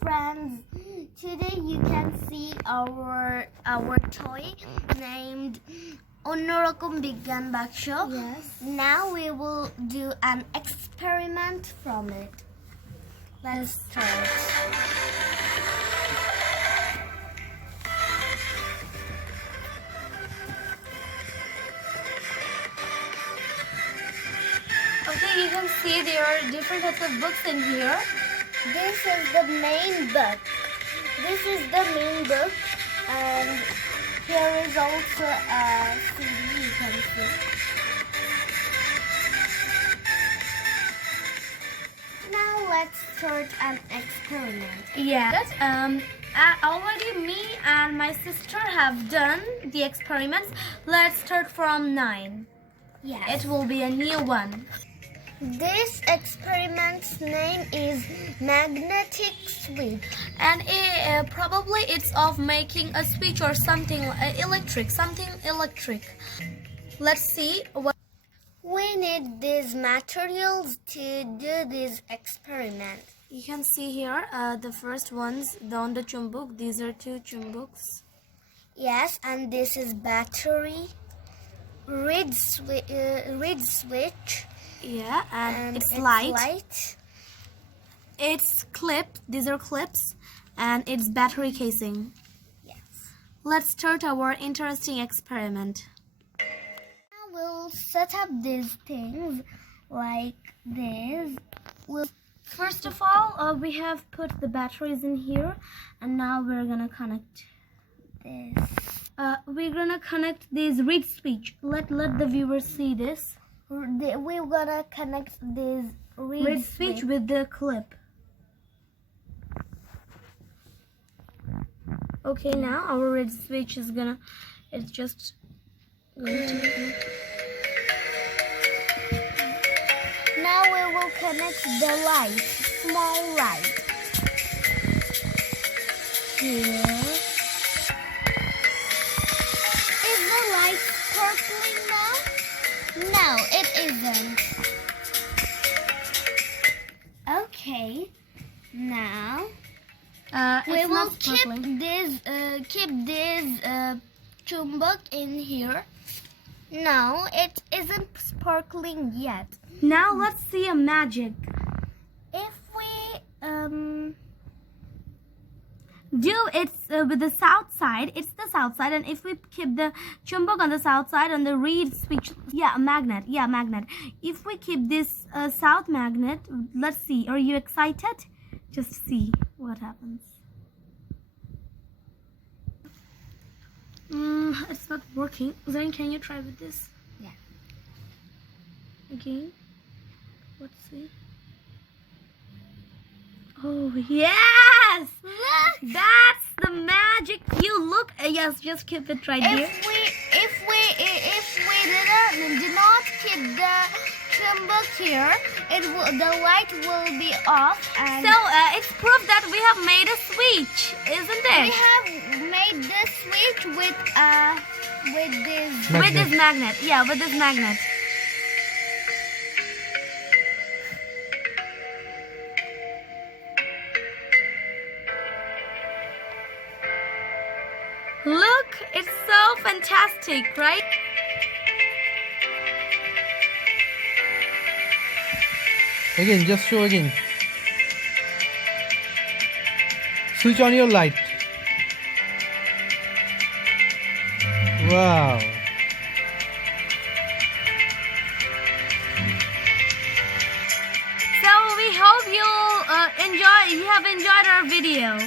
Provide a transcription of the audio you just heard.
friends, today you can see our toy named Onorokom Bigyan Baksho. Yes. Now we will do an experiment from it. Let's start. Okay, you can see there are different types of books in here. This is the main book. This is the main book, and here is also a CD you can see. Now let's start an experiment. Yes. Already me and my sister have done the experiments. Let's start from 9. Yes. It will be a new one. This experiment's name is magnetic switch. And probably it's of making a switch or something electric. Let's see what. We need these materials to do this experiment. You can see here the first ones on the chumbuk. These are 2 chumbuks. Yes, and this is battery, reed switch. Yeah, and it's light. It's clipped. These are clips, and it's battery casing. Yes. Let's start our interesting experiment. Now we'll set up these things like this. First of all, we have put the batteries in here, and now we're gonna connect This. we're gonna connect this reed switch. Let the viewers see this. We're gonna connect this reed switch with the clip. Okay, now our reed switch is just going to connect. Now we will connect the light, small light. Here. Is the light sparkling now? No, it isn't. Okay. Now we It's will not sparkling. keep this chumbuk in here. No, it isn't sparkling yet. Now let's see a magic. If we Do it's with the south side. It's the south side, and if we keep the chumbuk on the south side on the reed switch, magnet. If we keep this south magnet, let's see. Are you excited? Just see what happens. It's not working. Zerin, can you try with this? Yeah. Again. Let's see. Oh yes! look. That's the magic. You look. Yes, just keep it right here. If we do not keep the chumbuk here, the light will be off. And So it's proof that we have made a switch, isn't we it? have made the switch with this. With this magnet. Yeah, with this magnet. Look, it's so fantastic, right? Again, just show again. Switch on your light. Wow. So we hope you have enjoyed our video.